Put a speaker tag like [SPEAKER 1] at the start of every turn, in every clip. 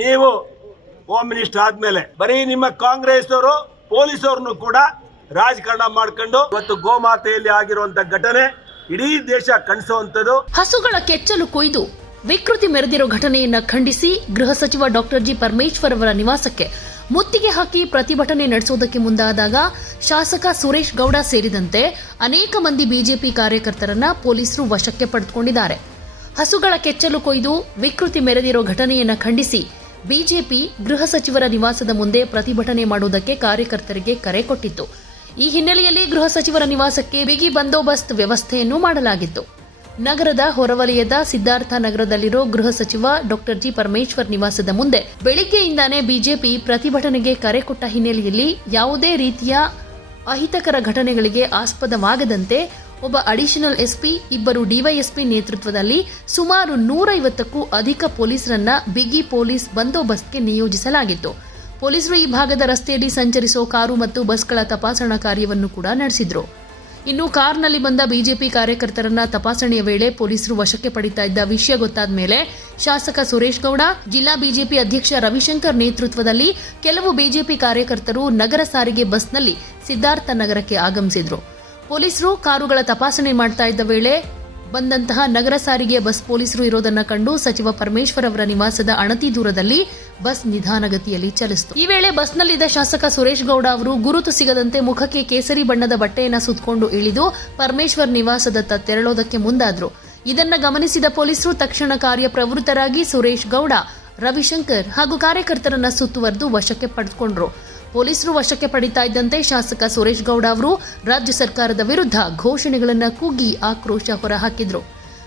[SPEAKER 1] ನೀವು home minister ಆದ್ಮೇಲೆ ಬರೀ ನಿಮ್ಮ ಕಾಂಗ್ರೆಸ್ ಅವರು ಪೊಲೀಸ್ ಅವ್ರನ್ನು ಕೂಡ ರಾಜಕಾರಣ ಮಾಡ್ಕೊಂಡು ಇವತ್ತು ಗೋಮಾತೆಯಲ್ಲಿ ಆಗಿರುವಂತ ಘಟನೆ ಇಡೀ ದೇಶ ಕಣಿಸುವಂತದ್ದು
[SPEAKER 2] ಹಸುಗಳ ಕೆಚ್ಚಲು ಕೊಯ್ದು ವಿಕೃತಿ ಮೆರೆದಿರೋ ಘಟನೆಯನ್ನ ಖಂಡಿಸಿ ಗೃಹ ಸಚಿವ ಡಾಕ್ಟರ್ ಜಿ ಪರಮೇಶ್ವರ್ ಅವರ ನಿವಾಸಕ್ಕೆ ಮುತ್ತಿಗೆ ಹಾಕಿ ಪ್ರತಿಭಟನೆ ನಡೆಸೋದಕ್ಕೆ ಮುಂದಾದಾಗ ಶಾಸಕ ಸುರೇಶ್ ಗೌಡ ಸೇರಿದಂತೆ ಅನೇಕ ಮಂದಿ ಬಿಜೆಪಿ ಕಾರ್ಯಕರ್ತರನ್ನ ಪೊಲೀಸರು ವಶಕ್ಕೆ ಪಡೆದುಕೊಂಡಿದ್ದಾರೆ. ಹಸುಗಳ ಕೆಚ್ಚಲು ಕೊಯ್ದು ವಿಕೃತಿ ಮೆರೆದಿರೋ ಘಟನೆಯನ್ನ ಖಂಡಿಸಿ ಬಿಜೆಪಿ ಗೃಹ ಸಚಿವರ ನಿವಾಸದ ಮುಂದೆ ಪ್ರತಿಭಟನೆ ಮಾಡುವುದಕ್ಕೆ ಕಾರ್ಯಕರ್ತರಿಗೆ ಕರೆ ಕೊಟ್ಟಿತ್ತು. ಈ ಹಿನ್ನೆಲೆಯಲ್ಲಿ ಗೃಹ ಸಚಿವರ ನಿವಾಸಕ್ಕೆ ಬಿಗಿ ಬಂದೋಬಸ್ತ್ ವ್ಯವಸ್ಥೆಯನ್ನು ಮಾಡಲಾಗಿತ್ತು. ನಗರದ ಹೊರವಲಯದ ಸಿದ್ಧಾರ್ಥ ನಗರದಲ್ಲಿರೋ ಗೃಹ ಸಚಿವ ಡಾಕ್ಟರ್ ಜಿ ಪರಮೇಶ್ವರ್ ನಿವಾಸದ ಮುಂದೆ ಬೆಳಿಗ್ಗೆಯಿಂದಾನೇ ಬಿಜೆಪಿ ಪ್ರತಿಭಟನೆಗೆ ಕರೆ ಕೊಟ್ಟ ಹಿನ್ನೆಲೆಯಲ್ಲಿ ಯಾವುದೇ ರೀತಿಯ ಅಹಿತಕರ ಘಟನೆಗಳಿಗೆ ಆಸ್ಪದವಾಗದಂತೆ ಒಬ್ಬ ಅಡಿಷನಲ್ ಎಸ್ಪಿ, ಇಬ್ಬರು ಡಿವೈಎಸ್ಪಿ ನೇತೃತ್ವದಲ್ಲಿ ಸುಮಾರು ನೂರೈವತ್ತಕ್ಕೂ ಅಧಿಕ ಪೊಲೀಸರನ್ನ ಬಿಗಿ ಪೊಲೀಸ್ ಬಂದೋಬಸ್ತ್ಗೆ ನಿಯೋಜಿಸಲಾಗಿತ್ತು. ಪೊಲೀಸರು ಈ ಭಾಗದ ರಸ್ತೆಯಲ್ಲಿ ಸಂಚರಿಸೋ ಕಾರು ಮತ್ತು ಬಸ್ಗಳ ತಪಾಸಣಾ ಕಾರ್ಯವನ್ನು ಕೂಡ ನಡೆಸಿದ್ರು. ಇನ್ನು ಕಾರ್ನಲ್ಲಿ ಬಂದ ಬಿಜೆಪಿ ಕಾರ್ಯಕರ್ತರನ್ನ ತಪಾಸಣೆಯ ವೇಳೆ ಪೊಲೀಸರು ವಶಕ್ಕೆ ಪಡಿತಾ ಇದ್ದ ವಿಷಯ ಗೊತ್ತಾದ ಮೇಲೆ ಶಾಸಕ ಸುರೇಶ್ ಗೌಡ, ಜಿಲ್ಲಾ ಬಿಜೆಪಿ ಅಧ್ಯಕ್ಷ ರವಿಶಂಕರ್ ನೇತೃತ್ವದಲ್ಲಿ ಕೆಲವು ಬಿಜೆಪಿ ಕಾರ್ಯಕರ್ತರು ನಗರ ಸಾರಿಗೆ ಬಸ್ನಲ್ಲಿ ಸಿದ್ಧಾರ್ಥ ನಗರಕ್ಕೆ ಆಗಮಿಸಿದ್ರು. ಪೊಲೀಸರು ಕಾರುಗಳ ತಪಾಸಣೆ ಮಾಡ್ತಾ ಇದ್ದ ವೇಳೆ ಬಂದಂತಹ ನಗರ ಸಾರಿಗೆ ಬಸ್ ಪೊಲೀಸರು ಇರೋದನ್ನ ಕಂಡು ಸಚಿವ ಪರಮೇಶ್ವರ್ ಅವರ ನಿವಾಸದ ಅಣತಿ ದೂರದಲ್ಲಿ ಬಸ್ ನಿಧಾನಗತಿಯಲ್ಲಿ ಚಲಿಸಿತು. ಈ ವೇಳೆ ಬಸ್ನಲ್ಲಿದ್ದ ಶಾಸಕ ಸುರೇಶ್ ಗೌಡ ಅವರು ಗುರುತು ಸಿಗದಂತೆ ಮುಖಕ್ಕೆ ಕೇಸರಿ ಬಣ್ಣದ ಬಟ್ಟೆಯನ್ನು ಸುತ್ತಕೊಂಡು ಇಳಿದು ಪರಮೇಶ್ವರ್ ನಿವಾಸದತ್ತ ತೆರಳೋದಕ್ಕೆ ಮುಂದಾದ್ರು. ಇದನ್ನ ಗಮನಿಸಿದ ಪೊಲೀಸರು ತಕ್ಷಣ ಕಾರ್ಯಪ್ರವೃತ್ತರಾಗಿ ಸುರೇಶ್ ಗೌಡ, ರವಿಶಂಕರ್ ಹಾಗೂ ಕಾರ್ಯಕರ್ತರನ್ನ ಸುತ್ತುವರೆದು ವಶಕ್ಕೆ ಪಡೆದುಕೊಂಡ್ರು. ಪೊಲೀಸರು ವಶಕ್ಕೆ ಪಡಿತಾ ಇದ್ದಂತೆ ಶಾಸಕ ಸುರೇಶ್ ಗೌಡ ಅವರು ರಾಜ್ಯ ಸರ್ಕಾರದ ವಿರುದ್ಧ ಘೋಷಣೆಗಳನ್ನು ಕೂಗಿ ಆಕ್ರೋಶ ಹೊರಹಾಕಿದ್ರು.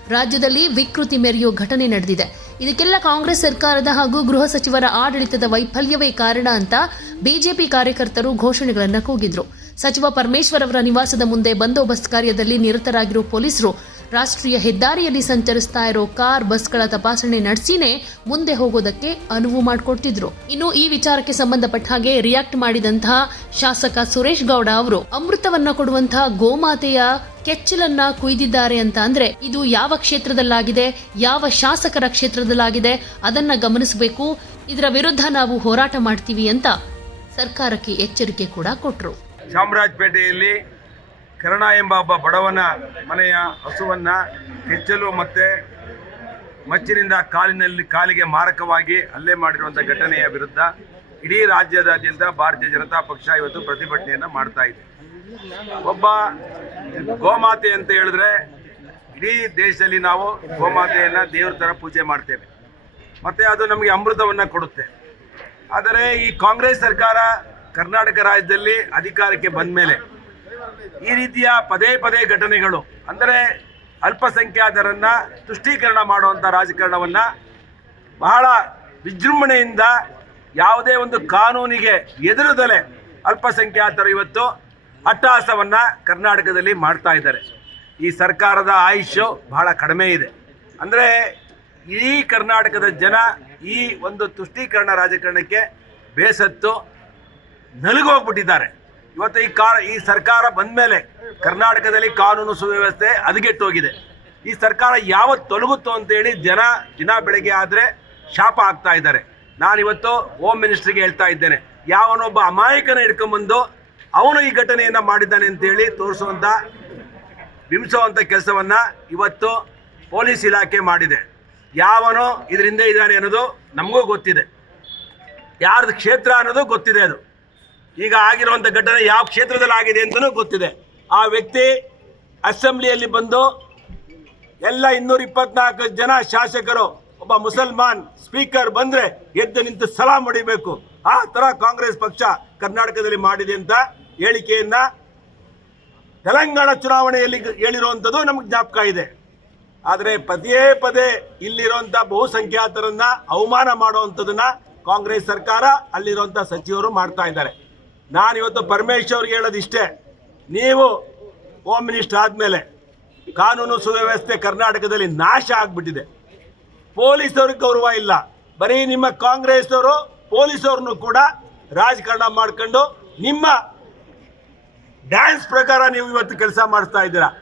[SPEAKER 2] ರಾಜ್ಯದಲ್ಲಿ ವಿಕೃತಿ ಮೆರೆಯೋ ಘಟನೆ ನಡೆದಿದೆ. ಇದಕ್ಕೆಲ್ಲ ಕಾಂಗ್ರೆಸ್ ಸರ್ಕಾರದ ಹಾಗೂ ಗೃಹ ಸಚಿವರ ಆಡಳಿತದ ವೈಫಲ್ಯವೇ ಕಾರಣ ಅಂತ ಬಿಜೆಪಿ ಕಾರ್ಯಕರ್ತರು ಘೋಷಣೆಗಳನ್ನು ಕೂಗಿದ್ರು. ಸಚಿವ ಪರಮೇಶ್ವರ್ ಅವರ ನಿವಾಸದ ಮುಂದೆ ಬಂದೋಬಸ್ತ್ ಕಾರ್ಯದಲ್ಲಿ ನಿರತರಾಗಿರೋ ಪೊಲೀಸರು ರಾಷ್ಟ್ರೀಯ ಹೆದ್ದಾರಿಯಲ್ಲಿ ಸಂಚರಿಸ್ತಾ ಇರೋ ಕಾರ್ ಬಸ್ಗಳ ತಪಾಸಣೆ ನಡೆಸಿನೇ ಮುಂದೆ ಹೋಗೋದಕ್ಕೆ ಅನುವು ಮಾಡಿಕೊಡ್ತಿದ್ರು. ಇನ್ನು ಈ ವಿಚಾರಕ್ಕೆ ಸಂಬಂಧಪಟ್ಟ ಹಾಗೆ ರಿಯಾಕ್ಟ್ ಮಾಡಿದಂತಹ ಶಾಸಕ ಸುರೇಶ್ ಗೌಡ ಅವರು, ಅಮೃತವನ್ನ ಕೊಡುವಂತಹ ಗೋಮಾತೆಯ ಕೆಚ್ಚಲನ್ನ ಕುಯ್ದಿದ್ದಾರೆ ಅಂತ ಅಂದ್ರೆ ಇದು ಯಾವ ಕ್ಷೇತ್ರದಲ್ಲಾಗಿದೆ, ಯಾವ ಶಾಸಕರ ಕ್ಷೇತ್ರದಲ್ಲಾಗಿದೆ, ಅದನ್ನ ಗಮನಿಸಬೇಕು, ಇದರ ವಿರುದ್ಧ ನಾವು ಹೋರಾಟ ಮಾಡ್ತೀವಿ ಅಂತ ಸರ್ಕಾರಕ್ಕೆ ಎಚ್ಚರಿಕೆ ಕೂಡ ಕೊಟ್ಟರು
[SPEAKER 1] ಚಾಮರಾಜಪೇಟೆಯಲ್ಲಿ ಕರ್ಣ ಎಂಬ ಒಬ್ಬ ಬಡವನ ಮನೆಯ ಹಸುವನ್ನು ಕೆಚ್ಚಲು ಮತ್ತೆ ಮಚ್ಚಿನಿಂದ ಕಾಲಿನಲ್ಲಿ ಕಾಲಿಗೆ ಮಾರಕವಾಗಿ ಹಲ್ಲೆ ಮಾಡಿರುವಂಥ ಘಟನೆಯ ವಿರುದ್ಧ ಇಡೀ ರಾಜ್ಯದಾದ್ಯಂತ ಭಾರತೀಯ ಜನತಾ ಪಕ್ಷ ಇವತ್ತು ಪ್ರತಿಭಟನೆಯನ್ನು ಮಾಡ್ತಾ ಇದೆ. ಒಬ್ಬ ಗೋಮಾತೆ ಅಂತ ಹೇಳಿದ್ರೆ ಇಡೀ ದೇಶದಲ್ಲಿ ನಾವು ಗೋಮಾತೆಯನ್ನು ದೇವ್ರ ಥರ ಪೂಜೆ ಮಾಡ್ತೇವೆ. ಮತ್ತು ಅದು ನಮಗೆ ಅಮೃತವನ್ನು ಕೊಡುತ್ತೆ. ಆದರೆ ಈ ಕಾಂಗ್ರೆಸ್ ಸರ್ಕಾರ ಕರ್ನಾಟಕ ರಾಜ್ಯದಲ್ಲಿ ಅಧಿಕಾರಕ್ಕೆ ಬಂದ ಮೇಲೆ ಈ ರೀತಿಯ ಪದೇ ಪದೇ ಘಟನೆಗಳು, ಅಂದರೆ ಅಲ್ಪಸಂಖ್ಯಾತರನ್ನ ತುಷ್ಟೀಕರಣ ಮಾಡುವಂಥ ರಾಜಕಾರಣವನ್ನು ಬಹಳ ವಿಜೃಂಭಣೆಯಿಂದ ಯಾವುದೇ ಒಂದು ಕಾನೂನಿಗೆ ಎದುರುದಲೆ ಅಲ್ಪಸಂಖ್ಯಾತರು ಇವತ್ತು ಅಟ್ಟಹಾಸವನ್ನ ಕರ್ನಾಟಕದಲ್ಲಿ ಮಾಡ್ತಾ ಇದ್ದಾರೆ. ಈ ಸರ್ಕಾರದ ಆಯುಷ್ಯು ಬಹಳ ಕಡಿಮೆ ಇದೆ. ಅಂದರೆ ಈ ಕರ್ನಾಟಕದ ಜನ ಈ ಒಂದು ತುಷ್ಟೀಕರಣ ರಾಜಕಾರಣಕ್ಕೆ ಬೇಸತ್ತು ನಲುಗೋಗ್ಬಿಟ್ಟಿದ್ದಾರೆ. ಇವತ್ತು ಈ ಕಾ, ಈ ಸರ್ಕಾರ ಬಂದ ಮೇಲೆ ಕರ್ನಾಟಕದಲ್ಲಿ ಕಾನೂನು ಸುವ್ಯವಸ್ಥೆ ಹದಗೆಟ್ಟೋಗಿದೆ. ಈ ಸರ್ಕಾರ ಯಾವತ್ತು ತೊಲಗುತ್ತೋ ಅಂತೇಳಿ ಜನ ದಿನ ಬೆಳಗ್ಗೆ ಆದರೆ ಶಾಪ ಆಗ್ತಾ ಇದ್ದಾರೆ. ನಾನಿವತ್ತು ಹೋಮ್ ಮಿನಿಸ್ಟ್ರಿಗೆ ಹೇಳ್ತಾ ಇದ್ದೇನೆ. ಯಾವನೊಬ್ಬ ಅಮಾಯಕನ ಹಿಡ್ಕೊಂಬಂದು ಅವನು ಈ ಘಟನೆಯನ್ನು ಮಾಡಿದ್ದಾನೆ ಅಂತೇಳಿ ತೋರಿಸುವಂಥ ಬಿಂಬಿಸುವಂಥ ಕೆಲಸವನ್ನು ಇವತ್ತು ಪೊಲೀಸ್ ಇಲಾಖೆ ಮಾಡಿದೆ. ಯಾವನೋ ಇದರಿಂದ ಇದ್ದಾನೆ ಅನ್ನೋದು ನಮಗೂ ಗೊತ್ತಿದೆ. ಯಾರ್ದು ಕ್ಷೇತ್ರ ಅನ್ನೋದು ಗೊತ್ತಿದೆ ಅದು. ಈಗ ಆಗಿರುವಂಥ ಘಟನೆ ಯಾವ ಕ್ಷೇತ್ರದಲ್ಲಿ ಆಗಿದೆ ಅಂತಲೂ ಗೊತ್ತಿದೆ. ಆ ವ್ಯಕ್ತಿ ಅಸೆಂಬ್ಲಿಯಲ್ಲಿ ಬಂದು ಎಲ್ಲ ಇನ್ನೂರ ಇಪ್ಪತ್ನಾಲ್ಕು ಜನ ಶಾಸಕರು, ಒಬ್ಬ ಮುಸಲ್ಮಾನ್ ಸ್ಪೀಕರ್ ಬಂದ್ರೆ ಎದ್ದು ನಿಂತು ಸಲಾಂ ಹೊಡಿಬೇಕು. ಆ ತರ ಕಾಂಗ್ರೆಸ್ ಪಕ್ಷ ಕರ್ನಾಟಕದಲ್ಲಿ ಮಾಡಿದೆ ಅಂತ ಹೇಳಿಕೆಯನ್ನ ತೆಲಂಗಾಣ ಚುನಾವಣೆಯಲ್ಲಿ ಹೇಳಿರುವಂಥದ್ದು ನಮಗೆ ಜ್ಞಾಪಕ ಇದೆ. ಆದರೆ ಪದೇ ಪದೇ ಇಲ್ಲಿರುವಂಥ ಬಹುಸಂಖ್ಯಾತರನ್ನ ಅವಮಾನ ಮಾಡುವಂಥದ್ದನ್ನ ಕಾಂಗ್ರೆಸ್ ಸರ್ಕಾರ ಅಲ್ಲಿರುವಂಥ ಸಚಿವರು ಮಾಡ್ತಾ ಇದ್ದಾರೆ. ನಾನು ಇವತ್ತು ಪರಮೇಶ್ವರ್ಗೆ ಹೇಳೋದಿಷ್ಟೇ ನೀವು ಹೋಮ್ ಮಿನಿಸ್ಟರ್ ಆದಮೇಲೆ ಕಾನೂನು ಸುವ್ಯವಸ್ಥೆ ಕರ್ನಾಟಕದಲ್ಲಿ ನಾಶ ಆಗಿಬಿಟ್ಟಿದೆ. ಪೊಲೀಸವ್ರಿಗೆ ಗೌರವ ಇಲ್ಲ. ಬರೀ ನಿಮ್ಮ ಕಾಂಗ್ರೆಸ್ ಅವರು ಪೊಲೀಸವ್ರನ್ನು ಕೂಡ ರಾಜಕಾರಣ ಮಾಡ್ಕೊಂಡು ನಿಮ್ಮ ಡ್ಯಾನ್ಸ್ ಪ್ರಕಾರ ನೀವು ಇವತ್ತು ಕೆಲಸ ಮಾಡಿಸ್ತಾ ಇದ್ದೀರಾ?